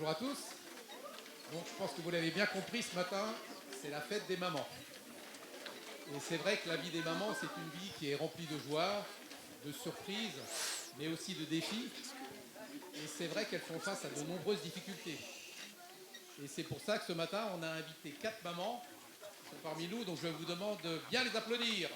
Bonjour à tous. Donc je pense que vous l'avez bien compris ce matin, c'est la fête des mamans. Et c'est vrai que la vie des mamans, c'est une vie qui est remplie de joie, de surprises, mais aussi de défis. Et c'est vrai qu'elles font face à de nombreuses difficultés. Et c'est pour ça que ce matin, on a invité 4 mamans qui sont parmi nous, donc je vous demande de bien les applaudir.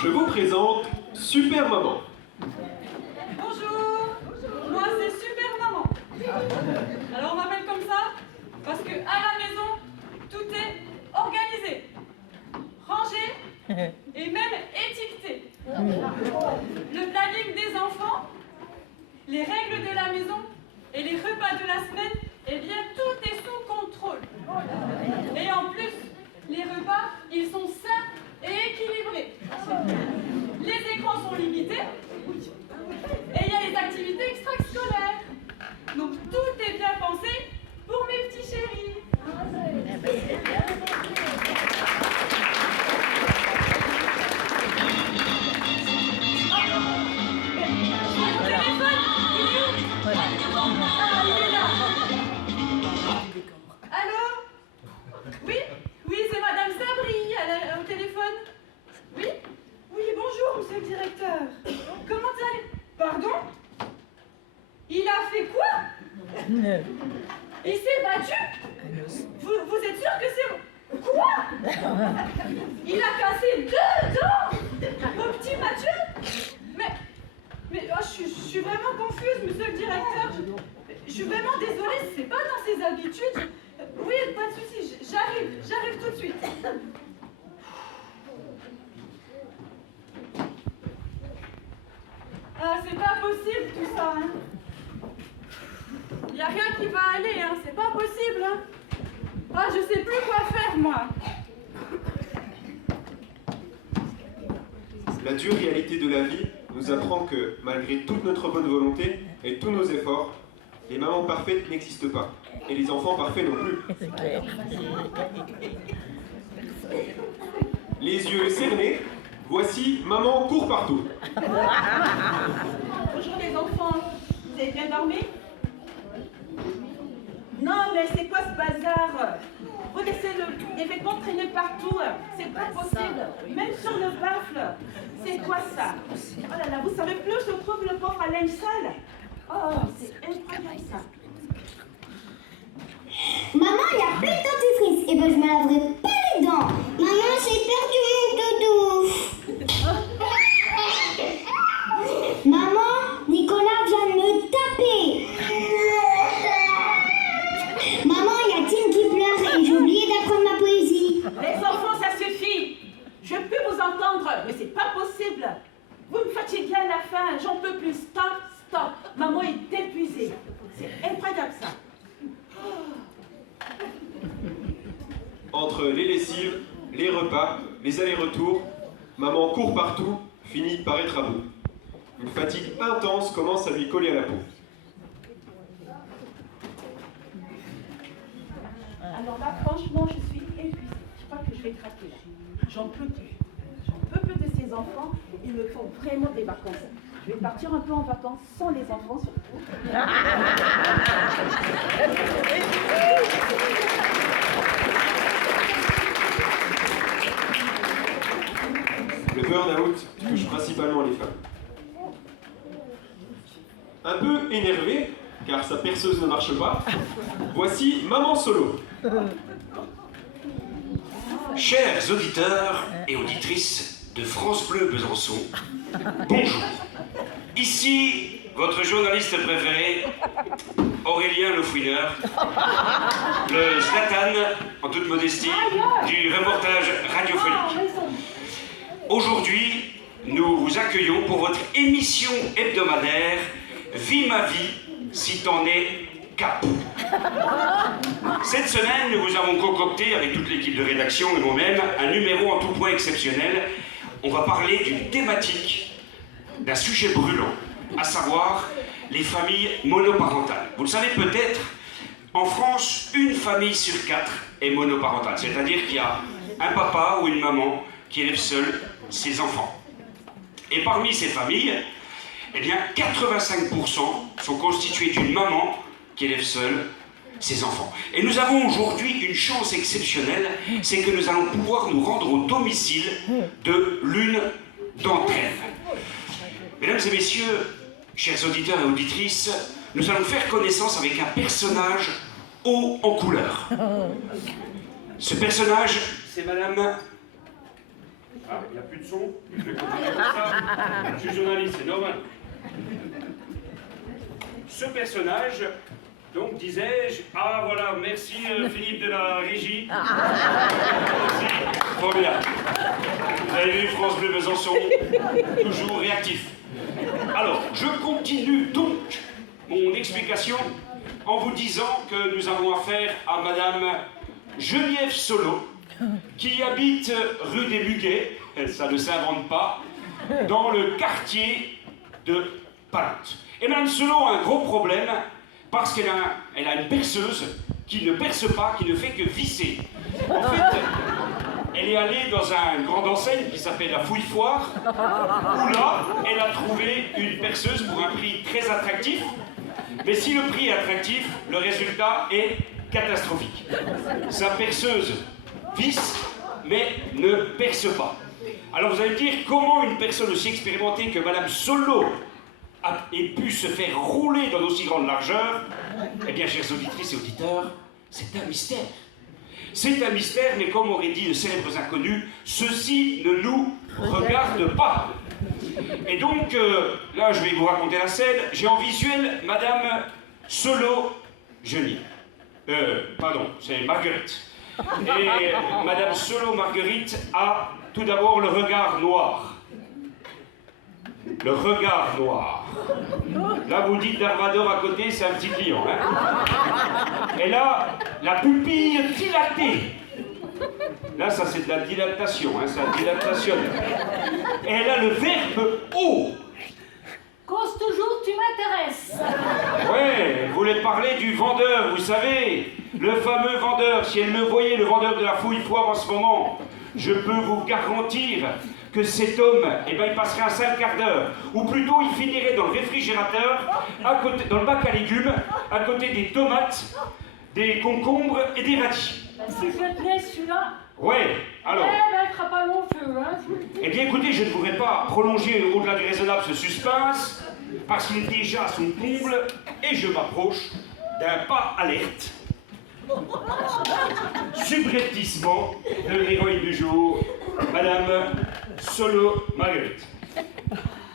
Je vous présente Super Maman. Bonjour, moi c'est Super Maman. Alors on m'appelle comme ça parce que à la maison, tout est organisé, rangé et même étiqueté. Le planning des enfants, les règles de la maison et les repas de la semaine, eh bien tout est sous contrôle. Et en plus, les repas, ils sont sains et équilibrés. Les écrans sont limités et il y a les activités extrascolaires. Donc tout est bien pensé pour mes petits chéris. Mon téléphone, il est où? Ah, il est là. Allô? Oui? Oui, c'est Madame Sabri au téléphone. Oui? Oui, bonjour, monsieur le directeur. Comment allez... Pardon? Il a fait quoi? Il s'est battu? Vous êtes sûr que c'est... Quoi? Il a cassé 2 dents au petit Mathieu? Mais oh, je suis vraiment confuse, monsieur le directeur. Je suis vraiment désolée, c'est pas dans ses habitudes. Oui, pas de souci, j'arrive tout de suite. Ah, c'est pas possible tout ça, hein. Y a rien qui va aller, hein, c'est pas possible, hein. Ah, je sais plus quoi faire, moi. La dure réalité de la vie nous apprend que, malgré toute notre bonne volonté et tous nos efforts, les mamans parfaites n'existent pas. Et les enfants parfaits non plus. Les yeux cernés, voici Maman court partout. Bonjour les enfants, vous avez bien dormi? Non mais c'est quoi ce bazar? Vous laissez les vêtements traîner partout, c'est pas possible, même sur le baffle. C'est quoi ça? Oh là là, vous savez plus où se trouve le pauvre à linge sale? Oh, c'est incroyable ça. Maman, il y a plus de dentifrice. Et ben je me laverai pas les dents. Maman, j'ai perdu mon doudou. Maman, Nicolas vient de me taper. Maman, il y a Tim qui pleure et j'ai oublié d'apprendre ma poésie. Les enfants, ça suffit. Je peux vous entendre, mais c'est pas possible. Vous me fatiguez à la fin, j'en peux plus. Stop, stop. Maman est épuisée. C'est incroyable ça. Entre les lessives, les repas, les allers-retours, Maman court partout, finit par être à bout. Une fatigue intense commence à lui coller à la peau. Alors là, franchement, je suis épuisée. Je crois que je vais craquer là. J'en peux plus. J'en peux plus de ces enfants. Il me faut vraiment des vacances. Je vais partir un peu en vacances sans les enfants surtout. Le burn-out touche principalement les femmes. Un peu énervé, car sa perceuse ne marche pas, voici Maman Solo. Chers auditeurs et auditrices de France Bleu Besançon, bonjour. Ici, votre journaliste préféré, Aurélien Le Fouineur, le Zlatan, en toute modestie, du reportage radiophonique. Aujourd'hui, nous vous accueillons pour votre émission hebdomadaire Vie ma vie, si t'en es cap. Cette semaine, nous vous avons concocté, avec toute l'équipe de rédaction et moi-même, un numéro en tout point exceptionnel. on va parler d'une thématique, d'un sujet brûlant, à savoir les familles monoparentales. Vous le savez peut-être, en France, une famille sur 4 est monoparentale, c'est-à-dire qu'il y a un papa ou une maman qui élève seul ses enfants. Et parmi ces familles, eh bien, 85% sont constituées d'une maman qui élève seule ses enfants. Et nous avons aujourd'hui une chance exceptionnelle, c'est que nous allons pouvoir nous rendre au domicile de l'une d'entre elles. Mesdames et messieurs, chers auditeurs et auditrices, nous allons faire connaissance avec un personnage haut en couleur. Ce personnage, c'est Madame... Ah, il n'y a plus de son. Je vais continuer comme ça. Je suis journaliste, c'est normal. Ce personnage, donc, disais-je... Ah, voilà, merci Philippe de la régie. Merci. Trop bien. Vous avez vu France Bleu Besançon, toujours réactif. Alors, je continue donc mon explication en vous disant que nous avons affaire à Madame Geneviève Solo, qui habite rue des Muguets, ça ne s'invente pas, dans le quartier de Palante. Et Madame Solo a un gros problème parce qu'elle a une perceuse qui ne perce pas, qui ne fait que visser. En fait, elle est allée dans un grande enseigne qui s'appelle la Fouille-Foire, où là, elle a trouvé une perceuse pour un prix très attractif. Mais si le prix est attractif, le résultat est catastrophique. Sa perceuse visse, mais ne perce pas. Alors vous allez me dire, comment une personne aussi expérimentée que Madame Solo ait pu se faire rouler dans d'aussi grande largeur? Eh bien, chères auditrices et auditeurs, c'est un mystère. C'est un mystère, mais comme auraient dit de célèbres inconnus, ceci ne nous regarde pas. Et donc, là, je vais vous raconter la scène. J'ai en visuel Madame Solo Genier. Pardon, c'est Marguerite. Et Madame Solo Marguerite a tout d'abord le regard noir. Le regard noir. Là, vous dites Darvador à côté, c'est un petit client. Hein. Et là, la pupille dilatée. Là, ça, c'est de la dilatation, hein, ça dilatation. Et elle a le verbe haut. Cause toujours, tu m'intéresses. Ouais, vous voulez parler du vendeur, vous savez, le fameux vendeur. Si elle le voyait, le vendeur de la Fouille-Foire en ce moment, je peux vous garantir que cet homme, eh ben, il passerait un sale quart d'heure. Ou plutôt, il finirait dans le réfrigérateur, à côté, dans le bac à légumes, à côté des tomates, des concombres et des radis. Si je te laisse celui-là... Ouais, alors... Eh ben, il fera pas long feu, hein. Eh bien, écoutez, je ne voudrais pas prolonger au-delà du raisonnable ce suspense, parce qu'il est déjà à son comble, et je m'approche d'un pas alerte. Subrepticement de l'héroïne du jour, Madame Solo Marguerite.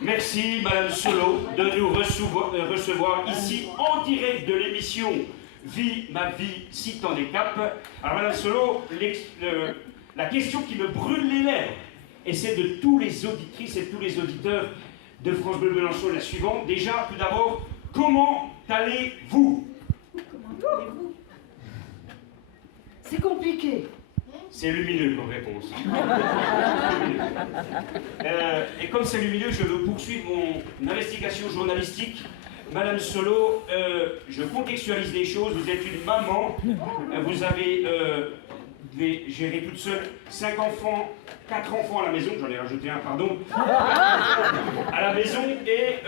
Merci, Madame Solo, de nous recevoir ici en direct de l'émission Vie, ma vie, si tant des caps. Alors, Madame Solo, la question qui me brûle les lèvres, et c'est de tous les auditrices et tous les auditeurs de France Bleu Besançon, la suivante. Déjà, tout d'abord, comment allez-vous? C'est compliqué. C'est lumineux comme réponse. Et comme c'est lumineux, je veux poursuivre mon investigation journalistique. Madame Solo, je contextualise les choses. Vous êtes une maman. Vous devez gérer toute seule 5 enfants, 4 enfants à la maison. J'en ai rajouté un, pardon. À la maison. Et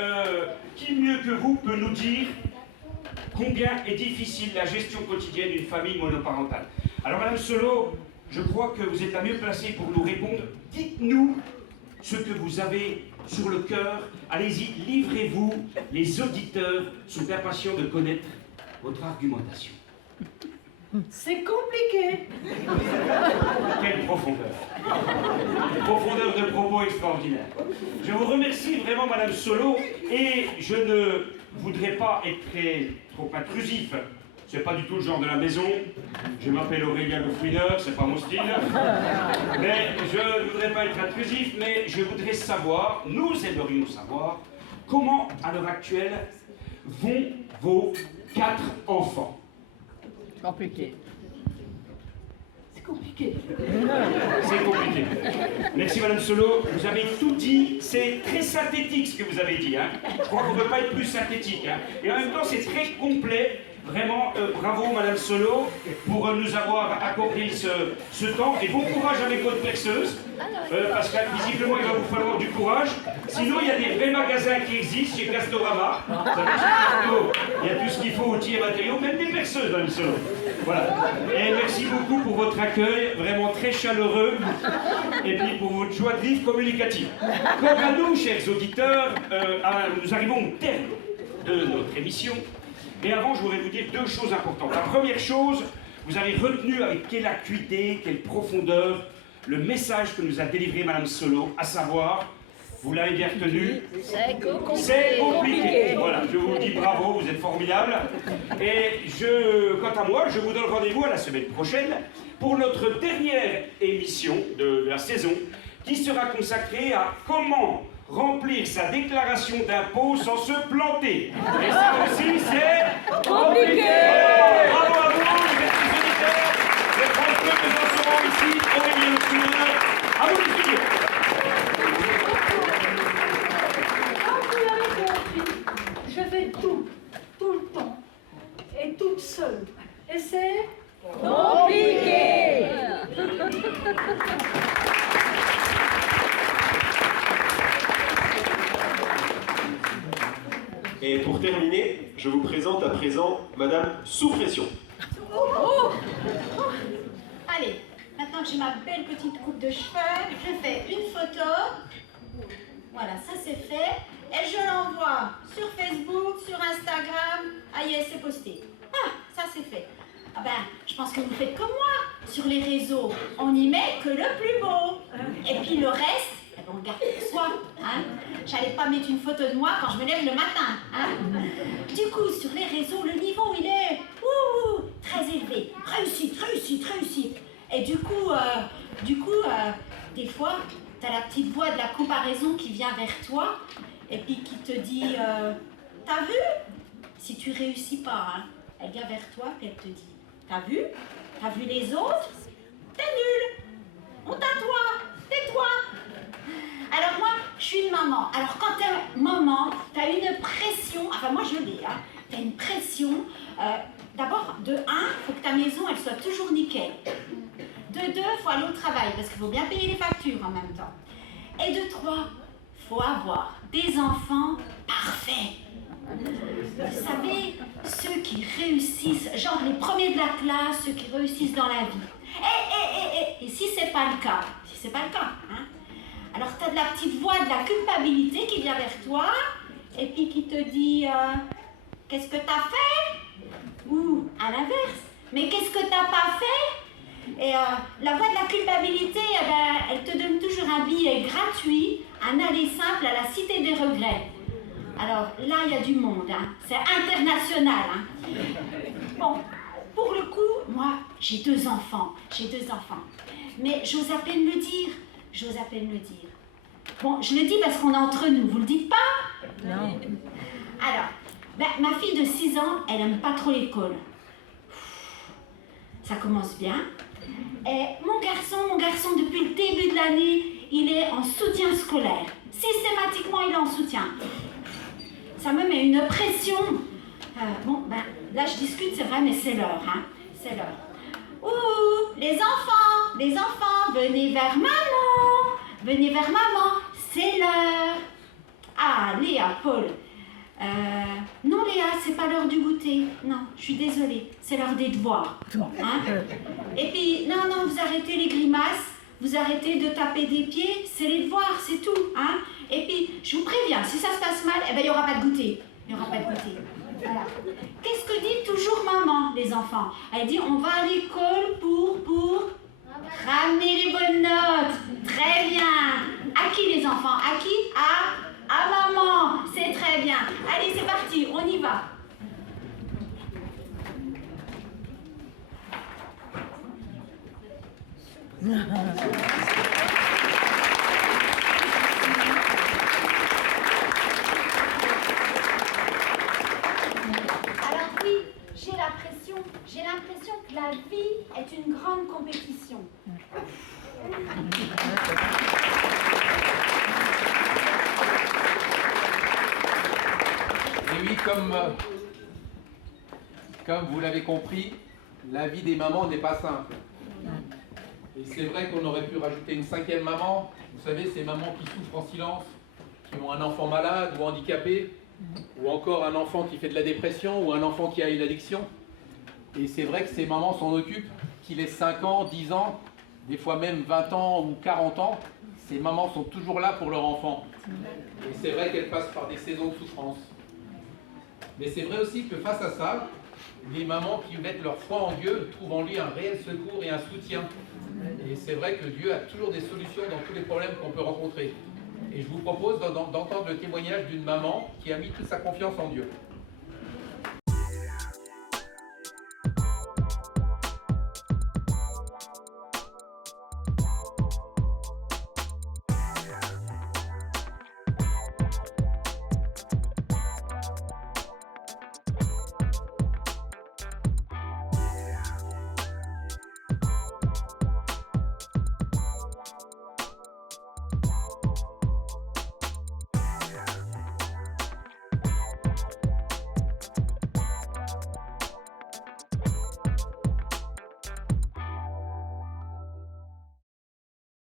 qui mieux que vous peut nous dire combien est difficile la gestion quotidienne d'une famille monoparentale? Alors, Madame Solo, je crois que vous êtes la mieux placée pour nous répondre. Dites-nous ce que vous avez sur le cœur. Allez-y, livrez-vous. Les auditeurs sont impatients de connaître votre argumentation. C'est compliqué. Quelle profondeur. Profondeur de propos extraordinaire. Je vous remercie vraiment, Madame Solo, et je ne voudrais pas être trop intrusif. C'est pas du tout le genre de la maison. Je m'appelle Aurélien Le Fouineur, c'est pas mon style. Mais je ne voudrais pas être intrusif, mais je voudrais savoir, nous aimerions savoir, comment, à l'heure actuelle, vont vos 4 enfants? Compliqué. C'est compliqué. compliqué. C'est compliqué. Merci Madame Solo, vous avez tout dit, c'est très synthétique ce que vous avez dit. Hein. Je crois qu'on ne peut pas être plus synthétique. Hein. Et en même temps, c'est très complet. Vraiment, bravo Madame Solo pour nous avoir accordé ce temps. Et bon courage avec votre perceuse. Parce que visiblement, il va vous falloir du courage. Sinon, il y a des vrais magasins qui existent chez Castorama. Vous savez, chez Castor, il y a tout ce qu'il faut, outils et matériaux, même des perceuses, Madame Solo. Voilà. Et merci beaucoup pour votre accueil, vraiment très chaleureux. Et puis pour votre joie de vivre communicative. Quant à nous, chers auditeurs, nous arrivons au terme de notre émission. Mais avant, je voudrais vous dire deux choses importantes. La première chose, vous avez retenu avec quelle acuité, quelle profondeur le message que nous a délivré Madame Solo, à savoir, vous l'avez bien retenu, c'est compliqué. Voilà, je vous dis bravo, vous êtes formidables. Et quant à moi, je vous donne rendez-vous à la semaine prochaine pour notre dernière émission de la saison qui sera consacrée à comment remplir sa déclaration d'impôt sans se planter. Et ça aussi, c'est compliqué. Bravo à vous, les auditeurs. Les France Bleu Besançon ici, Aurélien Le Fouineur. À vous, les studios. Comme vous l'avez compris, je fais tout le temps, et toute seule. Et c'est compliqué. Et pour terminer, je vous présente à présent Madame Sous Pression. Allez, maintenant que j'ai ma belle petite coupe de cheveux, je fais une photo. Voilà, ça c'est fait. Et je l'envoie sur Facebook, sur Instagram. Ah yes, c'est posté. Ah, ça c'est fait. Ah ben, je pense que vous faites comme moi. Sur les réseaux, on n'y met que le plus beau. Et puis le reste, on le garde pour soi. Hein. J'allais pas mettre une photo de moi quand je me lève le matin. Hein. Du coup, sur les réseaux, le niveau, il est très élevé. Réussite, réussite, réussite. Et du coup, des fois, t'as la petite voix de la comparaison qui vient vers toi et puis qui te dit t'as vu? Si tu réussis pas, hein, elle vient vers toi et elle te dit t'as vu? T'as vu les autres? T'es nul! Honte à toi! Tais-toi! Alors moi, je suis une maman. Alors quand t'es maman, t'as une pression, enfin moi je l'ai, hein, t'as une pression. D'abord, de 1, faut que ta maison, elle soit toujours nickel. De 2, faut aller au travail, parce qu'il faut bien payer les factures en même temps. Et de 3, faut avoir des enfants parfaits. Vous savez, ceux qui réussissent, genre les premiers de la classe, ceux qui réussissent dans la vie. Et si c'est pas le cas, hein, alors tu as de la petite voix de la culpabilité qui vient vers toi et puis qui te dit qu'est-ce que tu as fait? Ou à l'inverse, mais qu'est-ce que tu n'as pas fait? Et la voix de la culpabilité, eh ben, elle te donne toujours un billet gratuit, un aller simple à la Cité des Regrets. Alors là, il y a du monde, hein. C'est international. Hein. Bon, pour le coup, moi, j'ai deux enfants. Mais j'ose à peine le dire. Bon, je le dis parce qu'on est entre nous, vous le dites pas? Non. Alors, ben, ma fille de 6 ans, elle aime pas trop l'école. Ça commence bien. Et mon garçon, depuis le début de l'année, il est en soutien scolaire. Systématiquement, il est en soutien. Ça me met une pression. Bon, ben, là, je discute, c'est vrai, mais c'est l'heure, hein. C'est l'heure. Ouh, les enfants, venez vers maman, c'est l'heure. Ah, Léa, Paul. Non, Léa, c'est pas l'heure du goûter. Non, je suis désolée, c'est l'heure des devoirs. Hein? Et puis, non, vous arrêtez les grimaces, vous arrêtez de taper des pieds, c'est les devoirs, c'est tout. Hein? Et puis, je vous préviens, si ça se passe mal, eh ben, il n'y aura pas de goûter. Voilà. Qu'est-ce que dit toujours maman, les enfants? Elle dit, on va à l'école pour ramener les bonnes notes. Très bien. À qui les enfants? À qui? À maman. C'est très bien. Allez, c'est parti, on y va. Alors oui, j'ai l'impression que la vie est une grande compétition. Et oui, comme vous l'avez compris, la vie des mamans n'est pas simple. Et c'est vrai qu'on aurait pu rajouter une 5e maman. Vous savez, ces mamans qui souffrent en silence, qui ont un enfant malade ou handicapé, ou encore un enfant qui fait de la dépression, ou un enfant qui a une addiction. Et c'est vrai que ces mamans s'en occupent, qu'il ait 5 ans, 10 ans, des fois même 20 ans ou 40 ans, ces mamans sont toujours là pour leur enfant. Et c'est vrai qu'elles passent par des saisons de souffrance. Mais c'est vrai aussi que face à ça, les mamans qui mettent leur foi en Dieu trouvent en lui un réel secours et un soutien. Et c'est vrai que Dieu a toujours des solutions dans tous les problèmes qu'on peut rencontrer. Et je vous propose d'entendre le témoignage d'une maman qui a mis toute sa confiance en Dieu.